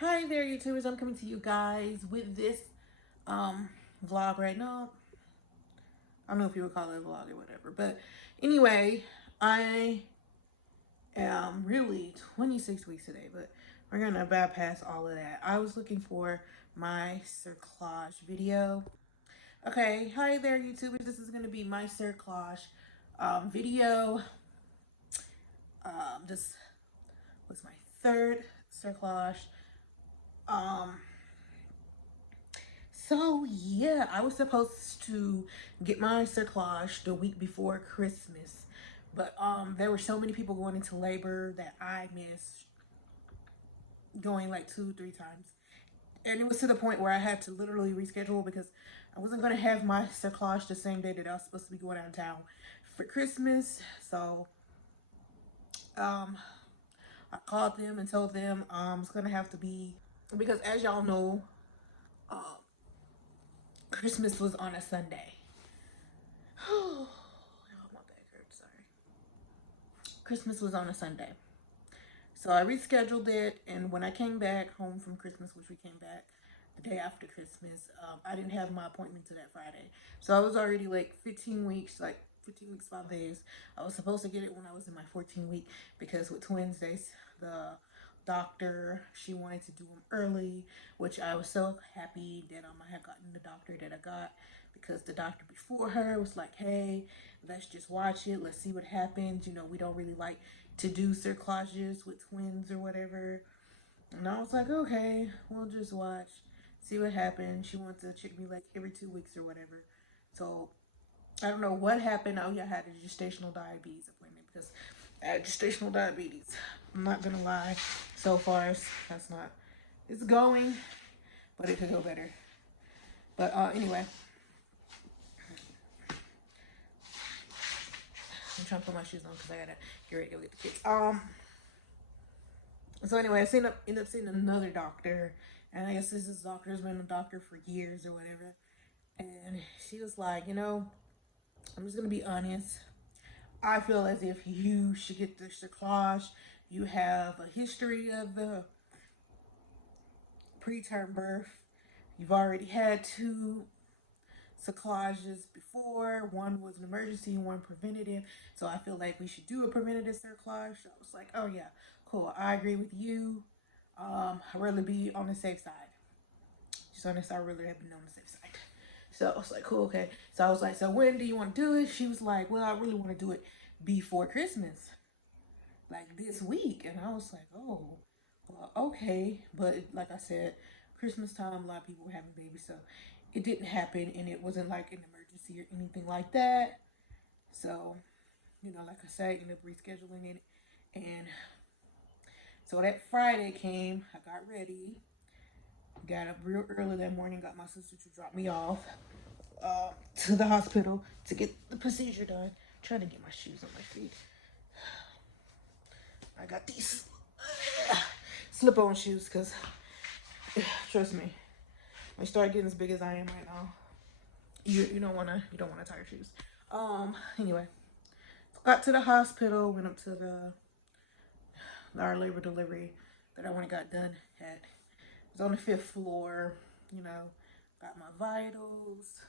Hi there, YouTubers. I'm coming to you guys with this vlog right now. I don't know if you would call it a vlog or whatever, but anyway, I am really 26 weeks today, but we're gonna bypass all of that. I was looking for my cerclage video. Okay, hi there, YouTubers. This is gonna be my cerclage video. This was my third cerclage. Um, So yeah, I was supposed to get my cerclage the week before Christmas, but there were so many people going into labor that I missed going like 2, 3 times, and it was to the point where I had to literally reschedule because I wasn't gonna have my cerclage the same day that I was supposed to be going out of town for Christmas. So um, I called them and told them it's gonna have to be because, as y'all know, Christmas was on a Sunday. Oh, my back hurts. Sorry. Christmas was on a Sunday. So I rescheduled it, and when I came back home from Christmas, which we came back the day after Christmas, I didn't have my appointment to that Friday. So I was already like 15 weeks, 5 days. I was supposed to get it when I was in my 14 week because with twins, the doctor, she wanted to do them early, which I was so happy that I had gotten the doctor that I got because the doctor before her was like, hey, let's just watch it. Let's see what happens. You know, we don't really like to do cerclages with twins or whatever. And I was like, okay, we'll just watch, see what happens. She wants to check me like every 2 weeks or whatever. So I don't know what happened. Oh yeah, I had a gestational diabetes appointment because I had gestational diabetes. I'm not gonna lie. So far, that's not. It's going, but it could go better. But anyway, I'm trying to put my shoes on because I gotta get ready to go get the kids. So anyway, ended up seeing another doctor, and I guess this doctor's been a doctor for years or whatever. And she was like, I'm just gonna be honest. I feel as if you should get the cerclage. You have a history of the preterm birth. You've already had two cerclages before. One was an emergency, one preventative. So I feel like we should do a preventative cerclage. So I was like, oh yeah, cool. I agree with you. I'd rather be on the safe side. Just on this, I really have been on the safe side. So I was like, cool, okay. So I was like, so when do you want to do it? She was like, well, I really want to do it before Christmas, like this week. And I was like, oh, well, okay. But like I said, Christmas time, a lot of people were having babies, so it didn't happen, and it wasn't like an emergency or anything like that. So, like I said, I ended up rescheduling it, and so that Friday came. I got ready, got up real early that morning, got my sister to drop me off to the hospital to get the procedure done. I'm trying to get my shoes on my feet. I got these slip-on shoes because, trust me, when you start getting as big as I am right now, you don't wanna tie your shoes. Anyway, got to the hospital, went up to our labor delivery that I went and got done at. It was on the 5th floor. You know, got my vitals,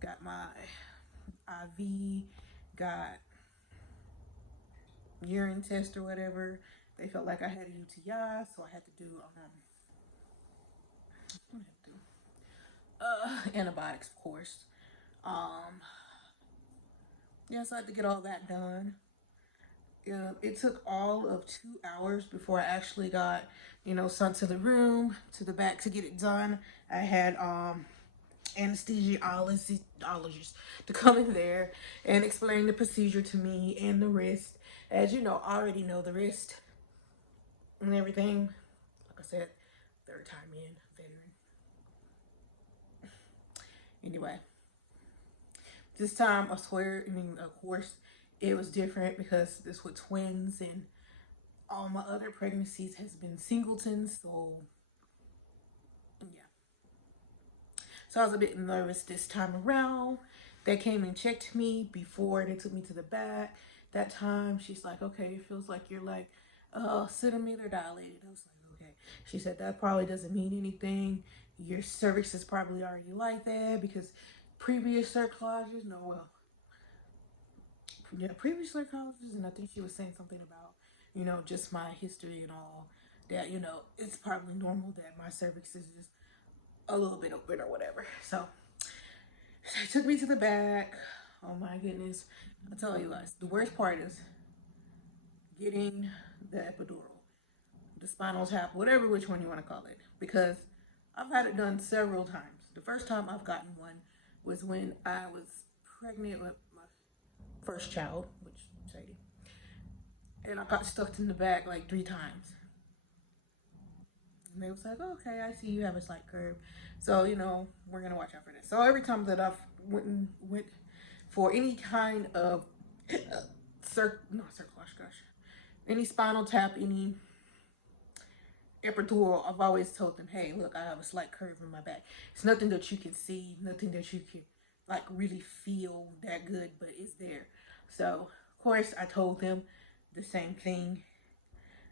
got my IV, got urine test or whatever. They felt like I had a UTI, so I had to do what did I do? Antibiotics, of course. Um, yeah, so I had to get all that done. Yeah, it took all of 2 hours before I actually got, sent to the room, to the back to get it done. I had anesthesiologist to come in there and explain the procedure to me and the wrist. As you know, I already know the wrist and everything. Like I said, third time in, veteran. Anyway, this time I swear, of course, it was different because this was twins and all my other pregnancies has been singletons, so yeah. So I was a bit nervous this time around. They came and checked me before they took me to the back. That time she's like, okay, it feels like you're like centimeter dilated. I was like, okay. She said that probably doesn't mean anything. Your cervix is probably already like that because previous cerclages, no, well, yeah, previous cerclages, and I think she was saying something about, just my history and all that, it's probably normal that my cervix is just a little bit open or whatever. So she took me to the back. Oh my goodness. I'll tell you guys, the worst part is getting the epidural, the spinal tap, whatever which one you want to call it, because I've had it done several times. The first time I've gotten one was when I was pregnant with my first child, which is Sadie, and I got stuck in the back like 3 times. And they was like, oh, okay, I see you have a slight curve. So, we're going to watch out for this. So every time that I've went for any kind of any spinal tap, any epidural, I've always told them, hey, look, I have a slight curve in my back. It's nothing that you can see, nothing that you can like really feel that good, but it's there. So, of course, I told them the same thing.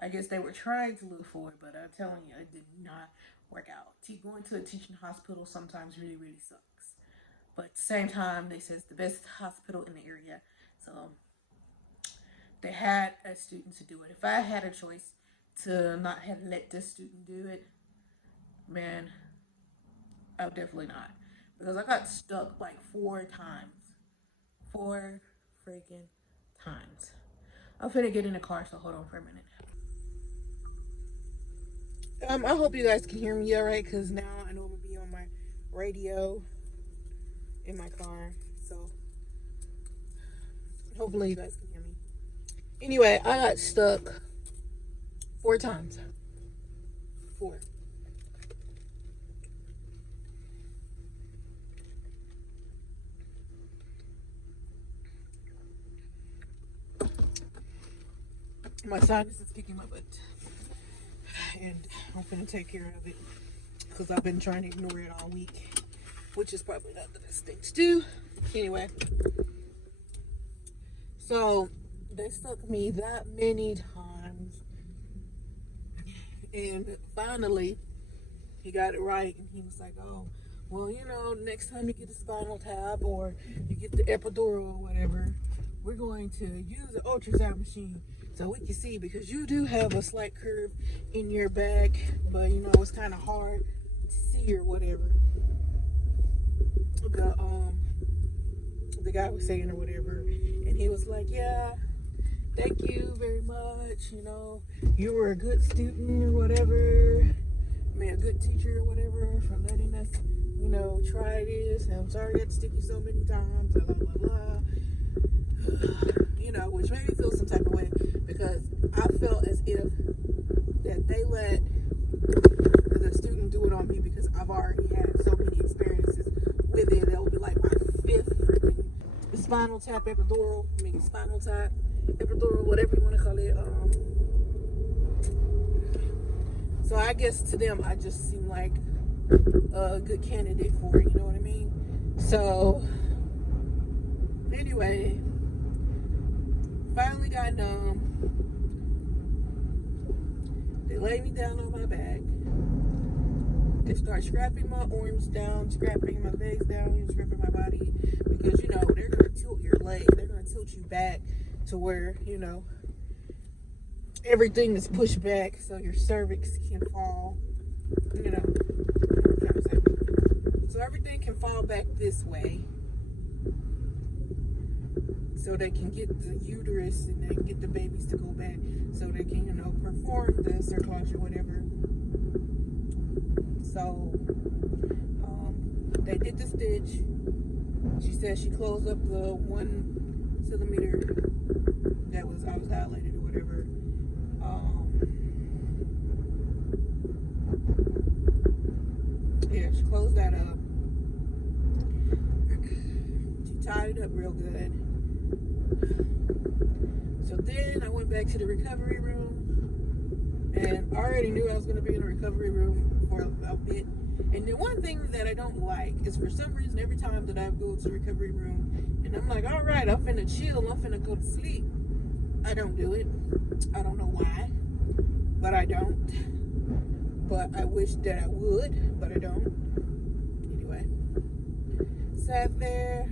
I guess they were trying to look for it, but I'm telling you, it did not work out. Going to a teaching hospital sometimes really, really sucks. But at the same time, they said it's the best hospital in the area. So they had a student to do it. If I had a choice to not have let this student do it, man, I would definitely not. Because I got stuck like 4 times. 4 freaking times. I'm finna get in the car, so hold on for a minute. I hope you guys can hear me all right, because now I know I'm going to be on my radio in my car. So, hopefully you guys can hear me. Anyway, I got stuck 4 times. 4. My sinus is kicking my butt. And I'm gonna take care of it because I've been trying to ignore it all week, which is probably not the best thing to do. Anyway, so they stuck me that many times, and finally he got it right, and he was like, oh, well, next time you get a spinal tap or you get the epidural or whatever, we're going to use an ultrasound machine so we can see, because you do have a slight curve in your back, but it's kind of hard to see or whatever. The guy was saying or whatever, and he was like, yeah, thank you very much, you were a good student or whatever, a good teacher or whatever for letting us, try this, and I'm sorry I had to stick you so many times, blah, blah, blah. Which made me feel some type of way, because I felt as if that they let the student do it on me because I've already had so many experiences with it. That would be like my 5th freaking spinal tap epidural, spinal tap epidural, whatever you want to call it. So I guess to them, I just seem like a good candidate for it, you know what I mean? So anyway, finally got numb. They laid me down on my back. They start scrapping my arms down, scrapping my legs down, scrapping my body, because they're gonna tilt your leg. They're gonna tilt you back to where everything is pushed back, so your cervix can fall. So everything can fall back this way, so they can get the uterus and they can get the babies to go back, so they can, perform the cerclage or whatever. So, they did the stitch. She said she closed up the 1 centimeter that I was dilated or whatever. Yeah, she closed that up. She tied it up real good. So then I went back to the recovery room, and I already knew I was going to be in the recovery room for a bit. And the one thing that I don't like is, for some reason, every time that I go to the recovery room and I'm like, all right, I'm finna chill, I'm finna go to sleep, I don't do it. I don't know why, but I don't. I wish that I would, but I don't. Anyway, sat there.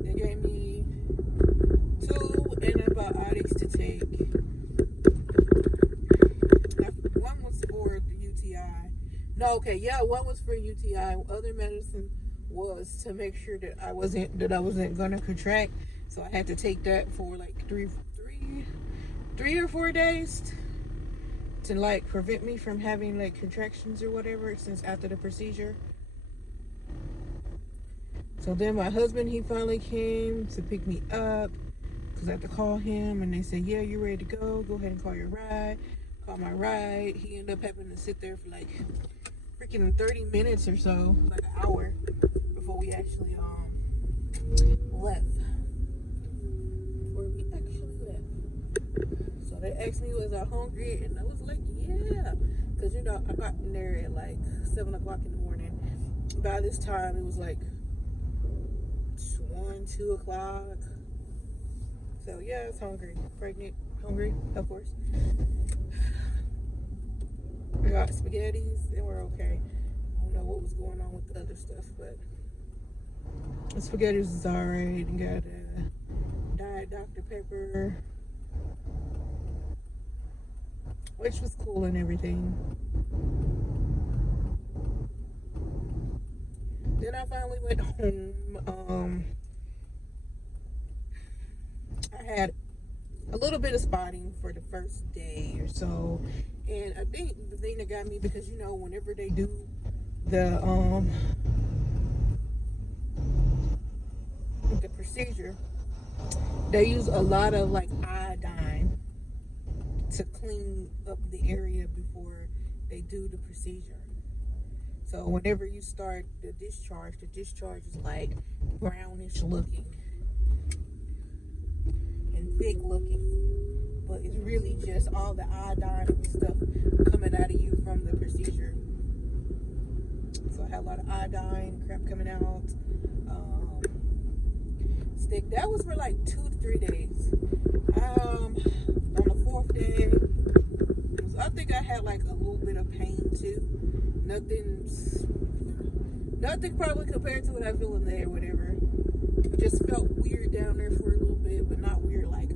They gave me 2 antibiotics to take. One was for the UTI. No, okay, yeah, one was for UTI. Other medicine was to make sure that I wasn't gonna contract. So I had to take that for like three or 4 days to like prevent me from having like contractions or whatever since after the procedure. So then my husband, he finally came to pick me up because I had to call him, and they said, yeah, you're ready to go. Go ahead and call your ride. Call my ride. He ended up having to sit there for like freaking 30 minutes or so, like an hour, before we actually left. So they asked me, was I hungry? And I was like, yeah. Because, you know, I got in there at like 7 o'clock in the morning. By this time, it was like 1, 2 o'clock. So, yeah, I was hungry. Pregnant, hungry, of course. I got spaghettis. They were okay. I don't know what was going on with the other stuff, but the spaghettis is alright. And got Diet Dr. Pepper, which was cool and everything. Then I finally went home. I had a little bit of spotting for the first day or so, and I think the thing that got me, because you know, whenever they do the procedure, they use a lot of like iodine to clean up the area before they do the procedure. So whenever you start the discharge is like brownish looking and thick looking, but it's really just all the iodine and stuff coming out of you from the procedure. So I had a lot of iodine crap coming out. Stick, that was for like 2 to 3 days. On the 4th day, I think I had like a little bit of pain too. Nothing probably compared to what I feel in there, whatever. It just felt weird down there for a little bit, but not weird like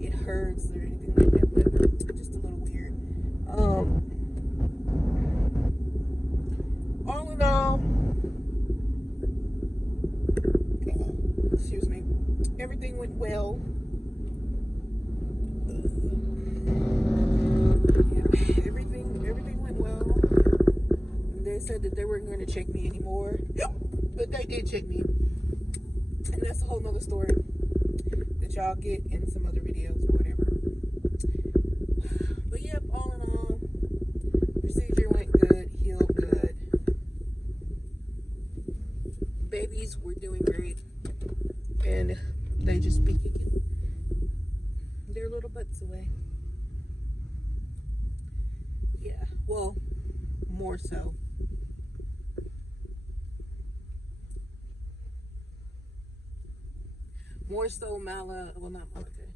it hurts or anything like that, but just a little weird. All in all, excuse me, everything went well. Yeah, everything went well. They said that they weren't going to check me anymore. Yep. But they did check me. And that's a whole nother story that y'all get in some other videos or whatever. But yep, all in all, procedure went good, healed good. Babies were doing great. And they just be kicking their little butts away. Yeah, well, more so. More so Mala, well, not Malachi.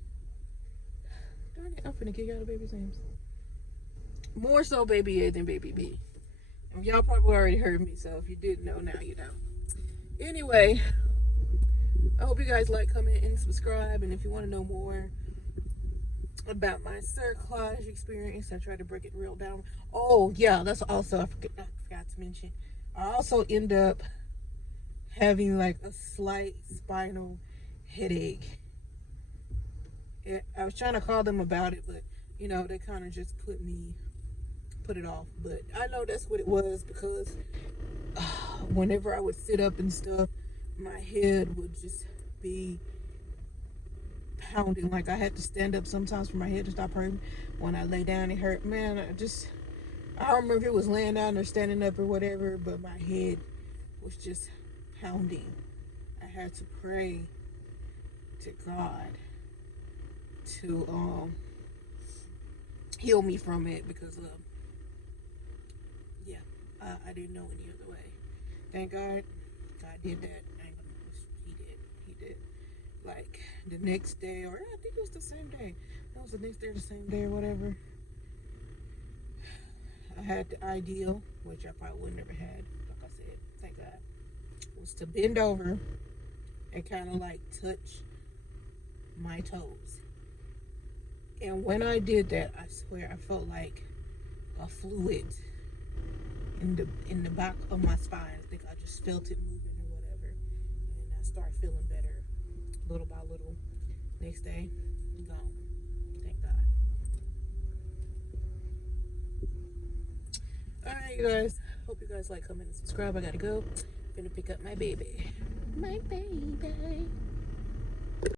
Darn it, I'm finna kick out the baby's names. More so Baby A than Baby B. And y'all probably already heard me, so if you didn't know, now you know. Anyway, I hope you guys like, comment, and subscribe. And if you want to know more about my cerclage experience, I try to break it real down. Oh, yeah, that's also, I forgot to mention. I also end up having like a slight spinal headache. I was trying to call them about it, but you know, they kind of just put it off. But I know that's what it was, because whenever I would sit up and stuff, my head would just be pounding. Like I had to stand up sometimes for my head to stop hurting. When I lay down, it hurt. Man, I don't remember if it was laying down or standing up or whatever, but my head was just pounding. I had to pray to God to heal me from it, because I didn't know any other way. Thank God did that. He did. Like the next day, or I think it was the same day. It was the next day or the same day or whatever. I had the ideal, which I probably would never had, like I said, thank God, was to bend over and kind of like touch my toes. And when I did that, I swear I felt like a fluid in the back of my spine. I think I just felt it moving or whatever, and I started feeling better little by little. Next day, gone. Thank God. All right, you guys. Hope you guys like, comment, and subscribe. I gotta go. Gonna pick up my baby. My baby.